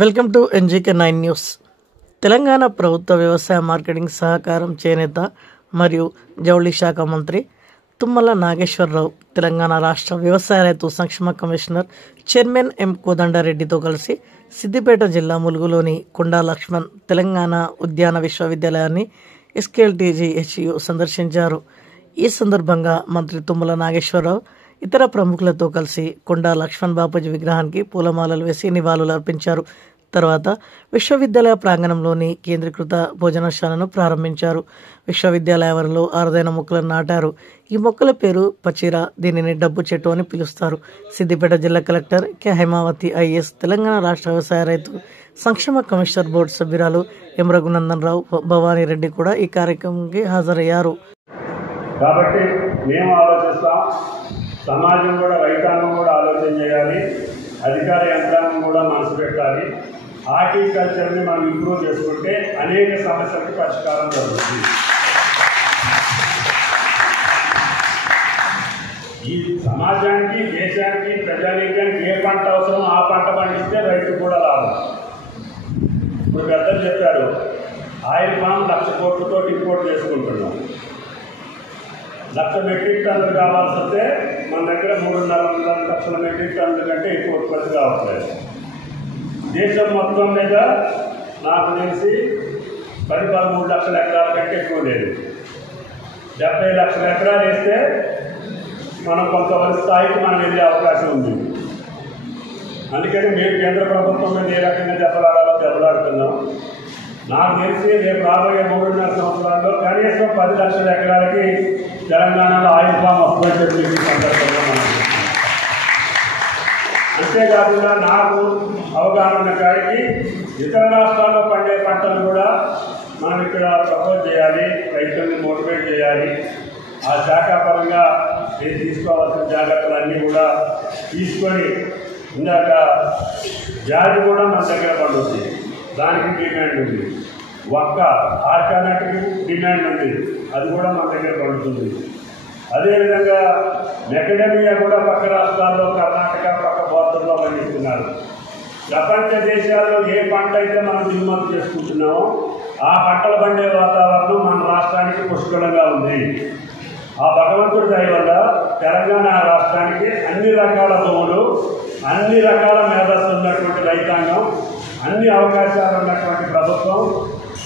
Welcome to NGK9 news. Telangana ప్రభుత్వ వ్యవసాయ marketing సహకారం చేనేత మరియు జౌళి శాఖ మంత్రి తుమ్మల నాగేశ్వరరావు, తెలంగాణ రాష్ట్ర వ్యవసాయ రైతు సంక్షేమ కమిషనర్ చైర్మన్ ఎం కోదండరెడ్డితో కలిసి సిద్దిపేట జిల్లా ములుగులోని కొండా లక్ష్మణ్ తెలంగాణ ఉద్యాన విశ్వవిద్యాలయాన్ని SKLTGHU సందర్శించారు. ఈ సందర్భంగా మంత్రి తుమ్మల నాగేశ్వరరావు ఇతర ప్రముఖులతో కలిసి కొండా లక్ష్మణ్ బాపూజీ విగ్రహానికి పూలమాలలు వేసి నివాళులు అర్పించారు. తర్వాత విశ్వవిద్యాలయ ప్రాంగణంలోని కేంద్రీకృత భోజనశాలను ప్రారంభించారు. విశ్వవిద్యాలయ వరంలో అరుదైన మొక్కలను నాటారు. ఈ మొక్కల పేరు పచీరా, దీనిని డబ్బు చెట్టు అని పిలుస్తారు. సిద్దిపేట జిల్లా collector K Haimavathi IAS, Telangana రాష్ట్ర వ్యవసాయ రైతు సంక్షేమ కమిషనర్ బోర్డు సభ్యురాలు ఎం రఘునందన్ రావు, భవానీ రెడ్డి కూడా ఈ కార్యక్రమానికి హాజరయ్యారు. కాబట్టి మేము ఆలోచిస్తాం, సమాజం కూడా, రైతాంగం కూడా ఆలోచన చేయాలి, అధికార యంత్రాంగం కూడా మనసు పెట్టాలి. హార్టికల్చర్ని మనం ఇంప్రూవ్ చేసుకుంటే అనేక సమస్యలకు పరిష్కారం జరుగుతుంది. ఈ సమాజానికి, దేశానికి, ప్రజానీకానికి ఏ పంట అవసరం ఆ పంట పండిస్తే రైతు కూడా లాభం. ఇప్పుడు పెద్దలు చెప్పారు, ఆయిల్ పామ్ 1,00,000 కోట్లతో ఇంపోర్ట్ చేసుకుంటున్నాం. 1,00,000 మెట్రిక్ టన్నులు కావాల్సి వస్తే మన దగ్గర 3.5 లక్షల మెట్రిక్ టన్నుల కంటే ఎక్కువ ఉత్పత్తి కావట్లేదు. దేశం మొత్తం మీద నాకు తెలిసి 13 లక్షల ఎకరాల కంటే ఎక్కువ లేదు. 70 లక్షల ఎకరాలు వేస్తే మనం కొంతవరకు స్థాయికి మనం వెళ్ళే అవకాశం ఉంది. అందుకని మేము కేంద్ర ప్రభుత్వం మీద ఏ రకంగా దెబ్బలాడుతున్నాం. నాకు తెలిసి రేపు రాబోయే 3.5 సంవత్సరాల్లో కనీసం 10 లక్షల ఎకరాలకి తెలంగాణలో ఆయిల్ ఫామ్ వస్తుందని చెప్పి సందర్భంగా మనం. అంతేకాకుండా నాకు అవగాహన ఉన్న కాడికి ఇతర రాష్ట్రాల్లో పండే పంటలు కూడా మనం ఇక్కడ ప్రపోజ్ చేయాలి, రైతుల్ని మోటివేట్ చేయాలి. ఆ శాఖాపరంగా నేను తీసుకోవాల్సిన జాగ్రత్తలన్నీ కూడా తీసుకొని, ఇందాక జాతి కూడా మన దగ్గర పండుతుంది, దానికి డిమాండ్ ఉంది. ఒక్క ఆర్గానిక్ డిమాండ్ ఉంది, అది కూడా మన దగ్గర పండుతుంది. అదేవిధంగా మెకడమియా కూడా పక్క రాష్ట్రాల్లో, కర్ణాటక పక్క బోర్డర్లో పండిస్తున్నారు. ప్రపంచ దేశాల్లో ఏ పంట అయితే మనం దిగుమతి చేసుకుంటున్నామో ఆ పంటలు పండే వాతావరణం మన రాష్ట్రానికి పుష్కలంగా ఉంది. ఆ భగవంతుడి దయ వల్ల తెలంగాణ రాష్ట్రానికి అన్ని రకాల భూములు, అన్ని రకాల మేధస్సు ఉన్నటువంటి రైతాంగం, అన్ని అవకాశాలు ఉన్నటువంటి ప్రభుత్వం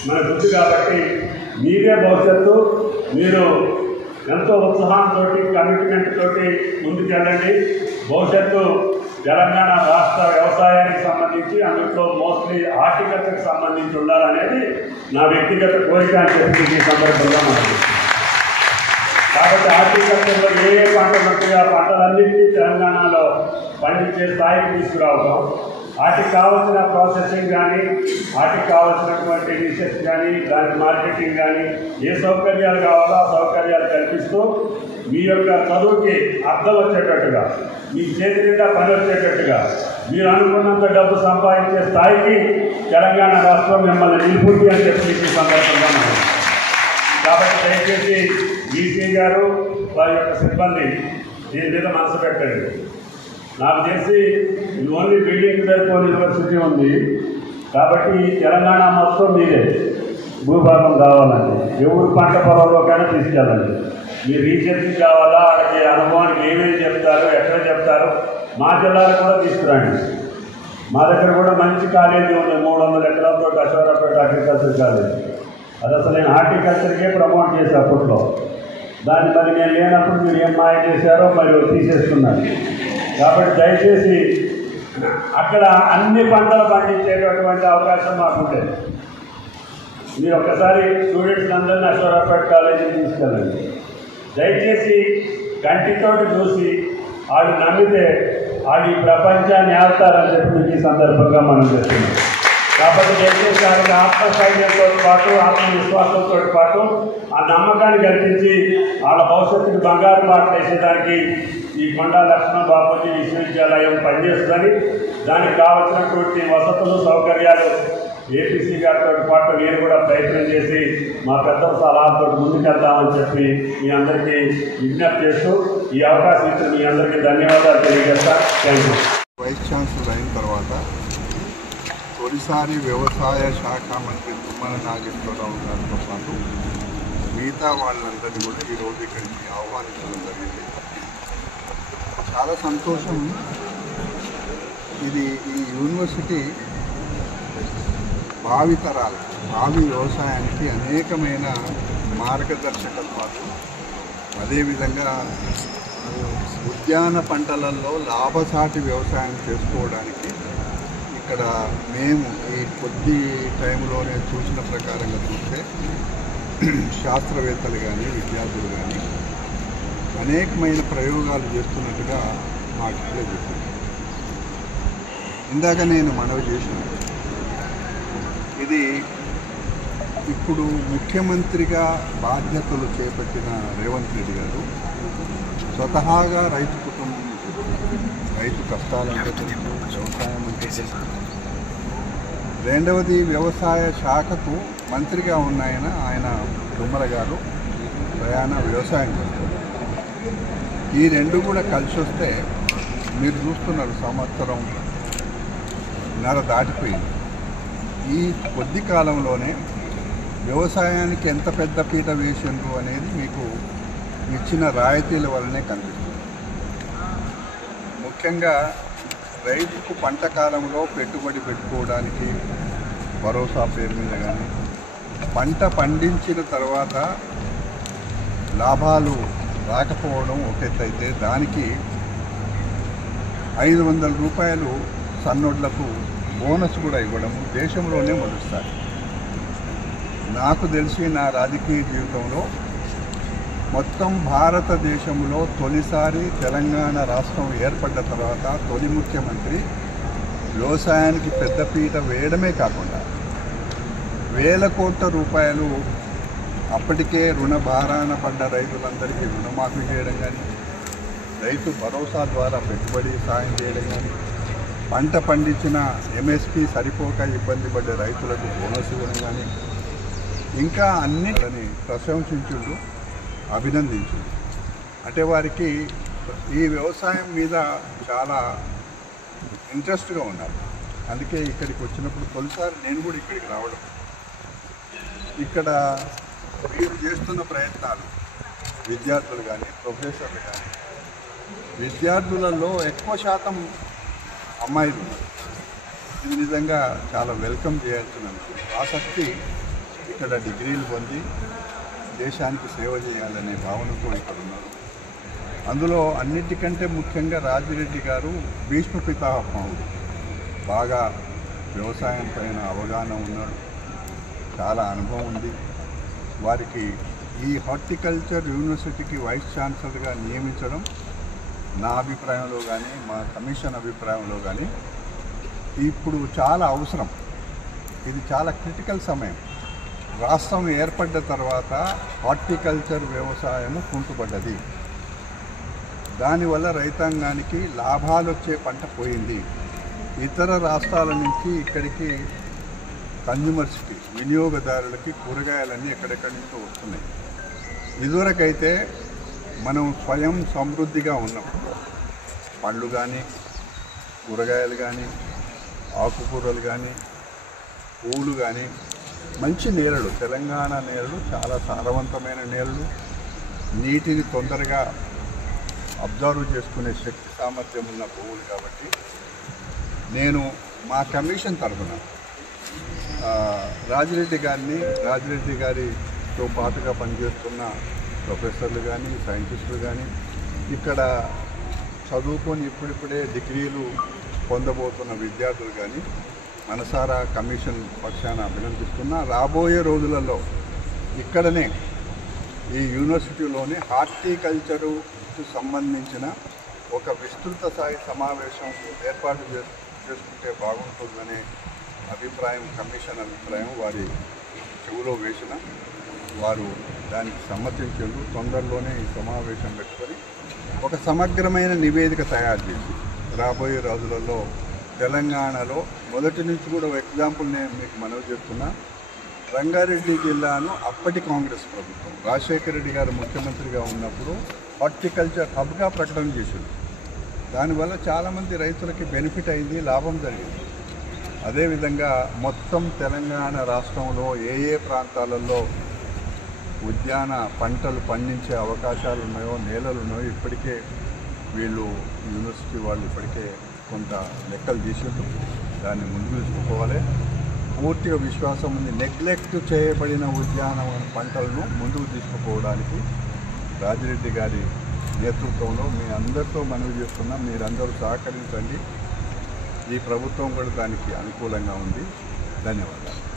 మన గుర్తు. కాబట్టి మీరే భవిష్యత్తు, మీరు ఎంతో ఉత్సాహంతో, కమిట్మెంట్ తోటి ముందుకెళ్ళండి. భవిష్యత్తు తెలంగాణ రాష్ట్ర వ్యవసాయానికి సంబంధించి, అందులో మోస్ట్లీ హార్టికల్చర్కి సంబంధించి ఉండాలనేది నా వ్యక్తిగత కోరిక అని చెప్పి ఈ సందర్భంగా మనకు. కాబట్టి హార్టికల్చర్లో ఏ పంటలు ఉంటాయో ఆ పంటలన్నింటినీ తెలంగాణలో పండించే స్థాయికి తీసుకురావడం, వాటికి కావాల్సిన ప్రాసెసింగ్ కానీ, వాటికి కావాల్సినటువంటి రీసెర్చ్ కానీ, దాని మార్కెటింగ్ కానీ, ఏ సౌకర్యాలు కావాలో ఆ సౌకర్యాలు కల్పిస్తూ మీ యొక్క చదువుకి అర్థం వచ్చేటట్టుగా, మీ చేతి నిండా పని వచ్చేటట్టుగా, మీరు అనుకున్నంత డబ్బు సంపాదించే స్థాయికి తెలంగాణ రాష్ట్రం మిమ్మల్ని నిలుపుతుంది అని చెప్పి ఈ సందర్భంగా మనం. కాబట్టి దయచేసి DC గారు, వారి యొక్క సిబ్బంది దీని మీద మనసు పెట్టండి. నాకు తెలిసి ఓన్లీ బిల్డింగ్ సరిపోని యూనివర్సిటీ ఉంది. కాబట్టి తెలంగాణ మొత్తం మీరే భూభాగం కావాలండి. ఎవరు పంట పొలంలోకైనా తీసుకెళ్ళండి. మీ రీసెర్చ్ కావాలా, అక్కడికి అనుభవానికి ఏమేమి చెప్తారు, ఎక్కడ చెప్తారు, మా జిల్లాలో కూడా తీసుకురండి. మా దగ్గర కూడా మంచి కాలేజీ ఉంది, 300 ఎకరాలతో అశ్వరాపేట అగ్రికల్చర్ కాలేజీ. అది అసలు నేను హార్టికల్చర్కే ప్రమోట్ చేసే అప్పట్లో. దాన్ని మరి నేను లేనప్పుడు మీరు ఏం మాయ చేశారో మరి తీసేసుకున్నాను. కాబట్టి దయచేసి అక్కడ అన్ని పంటలు పండించేటటువంటి అవకాశం మాకు ఉంటుంది. మీరు ఒక్కసారి స్టూడెంట్స్ అందరినీ అశ్వరాపేట కాలేజీకి తీసుకెళ్ళండి. దయచేసి కంటితోటి చూసి వాళ్ళు నమ్మితే వాళ్ళు ఈ ప్రపంచాన్ని ఆడతారని చెప్పి ఈ సందర్భంగా మనం చేస్తున్నాం. కాబట్టి దయచేసి వాళ్ళకి ఆత్మస్థైర్యంతో పాటు, ఆత్మవిశ్వాసంతో పాటు ఆ నమ్మకాన్ని కల్పించి వాళ్ళ భవిష్యత్తుకి బంగారు బాట వేసేదానికి ఈ కొండా లక్ష్మణ్ బాపూజీ విశ్వవిద్యాలయం పనిచేస్తుందని, దానికి కావలసినటువంటి వసతులు, సౌకర్యాలు APC గారితో పాటు నేను కూడా ప్రయత్నం చేసి మా పెద్దల సలహాలతో ముందుకెళ్తామని చెప్పి మీ అందరికీ విజ్ఞప్తి చేస్తూ ఈ అవకాశం ఇచ్చిన మీ అందరికీ ధన్యవాదాలు తెలియజేస్తాను. Thank you. వైస్ ఛాన్సలర్ అయిన తర్వాత తొలిసారి వ్యవసాయ శాఖ మంత్రి తుమ్మల నాగేశ్వరరావు గారితో పాటు మిగతా వాళ్ళందరినీ కూడా ఈరోజు ఇక్కడికి ఆహ్వానించడం జరిగింది. చాలా సంతోషం. ఇది ఈ యూనివర్సిటీ భావితరాలు భావి వ్యవసాయానికి అనేకమైన మార్గదర్శకత్వాలు, అదేవిధంగా ఉద్యాన పంటలలో లాభసాటి వ్యవసాయం చేసుకోవడానికి ఇక్కడ మేము ఈ కొద్ది టైంలోనే చూసిన ప్రకారంగా చూస్తే శాస్త్రవేత్తలు కానీ విద్యార్థులు కానీ అనేకమైన ప్రయోగాలు చేస్తున్నట్టుగా మాకు ఇప్పుడే చెప్పింది. ఇందాక నేను మనవి చేసినాను, ఇది ఇప్పుడు ముఖ్యమంత్రిగా బాధ్యతలు చేపట్టిన రేవంత్ రెడ్డి గారు స్వతహాగా రైతు కుటుంబం, రైతు కష్టాలంటే వ్యవసాయం అంటే రెండవది వ్యవసాయ శాఖకు మంత్రిగా ఉన్న ఆయన తుమ్మల గారు ప్రయాణ వ్యవసాయం చేస్తారు. ఈ రెండు కూడా కలిసి వస్తే మీరు చూస్తున్నారు సంవత్సరం నర దాటిపోయింది. ఈ కొద్ది కాలంలోనే వ్యవసాయానికి ఎంత పెద్ద పీట వేసిండ్రు అనేది మీకు ఇచ్చిన రాయితీల వల్లనే కనిపిస్తుంది. ముఖ్యంగా రైతుకు పంట కాలంలో పెట్టుబడి పెట్టుకోవడానికి భరోసా పేరు మీద కానీ, పంట పండించిన తర్వాత లాభాలు రాకపోవడం ఒక ఎత్తైతే దానికి 500 రూపాయలు సన్నోడ్లకు బోనస్ కూడా ఇవ్వడం దేశంలోనే మొదటిసారి. నాకు తెలిసి నా రాజకీయ జీవితంలో మొత్తం భారతదేశంలో తొలిసారి తెలంగాణ రాష్ట్రం ఏర్పడ్డ తర్వాత తొలి ముఖ్యమంత్రి వ్యవసాయానికి పెద్దపీట వేయడమే కాకుండా వేల కోట్ల రూపాయలు అప్పటికే రుణ భారాన పడ్డ రైతులందరికీ రుణమాఫీ చేయడం కానీ, రైతు భరోసా ద్వారా పెట్టుబడి సాయం చేయడం కానీ, పంట పండించిన ఎంఎస్పి సరిపోక ఇబ్బంది పడ్డ రైతులకు బోనస్ ఇవ్వడం కానీ, ఇంకా అన్నిటిని ప్రశంసించుండు, అభినందించుండు. అంటే వారికి ఈ వ్యవసాయం మీద చాలా ఇంట్రెస్ట్గా ఉన్నారు. అందుకే ఇక్కడికి వచ్చినప్పుడు తొలిసారి నేను కూడా ఇక్కడికి రావడం, ఇక్కడ వీరు చేస్తున్న ప్రయత్నాలు, విద్యార్థులు కానీ ప్రొఫెసర్లు కానీ, విద్యార్థులలో ఎక్కువ శాతం అమ్మాయిలు ఉన్నారు. ఇది నిజంగా చాలా వెల్కమ్ చేయాల్సిన ఆసక్తి. ఇక్కడ డిగ్రీలు పొంది దేశానికి సేవ చేయాలనే భావనతో ఇక్కడ ఉన్నారు. అందులో అన్నిటికంటే ముఖ్యంగా రాజిరెడ్డి గారు భీష్మ పితామహుడు, బాగా వ్యవసాయం పైన అవగాహన ఉన్నాడు, చాలా అనుభవం ఉంది. వారికి ఈ హార్టికల్చర్ యూనివర్సిటీకి వైస్ ఛాన్సలర్గా నియమించడం నా అభిప్రాయంలో కానీ మా కమిషన్ అభిప్రాయంలో కానీ ఇప్పుడు చాలా అవసరం. ఇది చాలా క్రిటికల్ సమయం. రాష్ట్రం ఏర్పడ్డ తర్వాత హార్టికల్చర్ వ్యవసాయము కుంటుపడ్డది. దానివల్ల రైతాంగానికి లాభాలు వచ్చే పంట పోయింది. ఇతర రాష్ట్రాల నుంచి ఇక్కడికి కన్జ్యూమర్స్కి, వినియోగదారులకి కూరగాయలన్నీ ఎక్కడెక్కడి నుంచో వస్తున్నాయి. ఇదివరకైతే మనం స్వయం సమృద్ధిగా ఉన్నాం. పండ్లు కానీ, కూరగాయలు కానీ, ఆకుకూరలు కానీ, పువ్వులు కానీ, మంచి నేలలు, తెలంగాణ నేలలు చాలా సారవంతమైన నేలలు, నీటిని తొందరగా అబ్జర్వ్ చేసుకునే శక్తి సామర్థ్యం ఉన్న పువ్వులు. కాబట్టి నేను మా కమిషన్ తరఫున రాజిరెడ్డి గారితో పాటుగా పనిచేస్తున్న ప్రొఫెసర్లు కానీ, సైంటిస్టులు కానీ, ఇక్కడ చదువుకొని ఇప్పుడిప్పుడే డిగ్రీలు పొందబోతున్న విద్యార్థులు కానీ మనసారా కమిషన్ పక్షాన అభినందిస్తున్నా. రాబోయే రోజులలో ఇక్కడనే ఈ యూనివర్సిటీలోనే హార్టికల్చరుకు సంబంధించిన ఒక విస్తృత స్థాయి సమావేశం ఏర్పాటు చేసుకుంటే బాగుంటుందనే అభిప్రాయం, కమిషన్ అభిప్రాయం వారి చెవులో వేసిన వారు దానికి సమ్మతించారు. తొందరలోనే ఈ సమావేశం పెట్టుకొని ఒక సమగ్రమైన నివేదిక తయారు చేసి రాబోయే రోజులలో తెలంగాణలో మొదటి నుంచి కూడా ఒక ఎగ్జాంపుల్ నేను మీకు మనవి చేస్తున్నా. రంగారెడ్డి జిల్లాను అప్పటి కాంగ్రెస్ ప్రభుత్వం రాజశేఖర రెడ్డి గారు ముఖ్యమంత్రిగా ఉన్నప్పుడు హార్టికల్చర్ హబ్గా ప్రకటన చేసింది. దానివల్ల చాలామంది రైతులకి బెనిఫిట్ అయింది, లాభం జరిగింది. అదేవిధంగా మొత్తం తెలంగాణ రాష్ట్రంలో ఏ ఏ ప్రాంతాలలో ఉద్యాన పంటలు పండించే అవకాశాలు ఉన్నాయో, నేలలు ఉన్నాయో ఇప్పటికే వీళ్ళు యూనివర్సిటీ వాళ్ళు ఇప్పటికే కొంత లెక్కలు తీసిండ్రు. దాన్ని ముందుకు తీసుకుపోవాలి. పూర్తిగా విశ్వాసం ఉంది. నెగ్లెక్ట్ చేయబడిన ఉద్యానవన పంటలను ముందుకు తీసుకుపోవడానికి రాజిరెడ్డి గారి నేతృత్వంలో మీ అందరితో మనవి చేస్తున్నాం. మీరందరూ సహకరించండి. ఈ ప్రభుత్వం కూడా దానికి అనుకూలంగా ఉంది. ధన్యవాదాలు.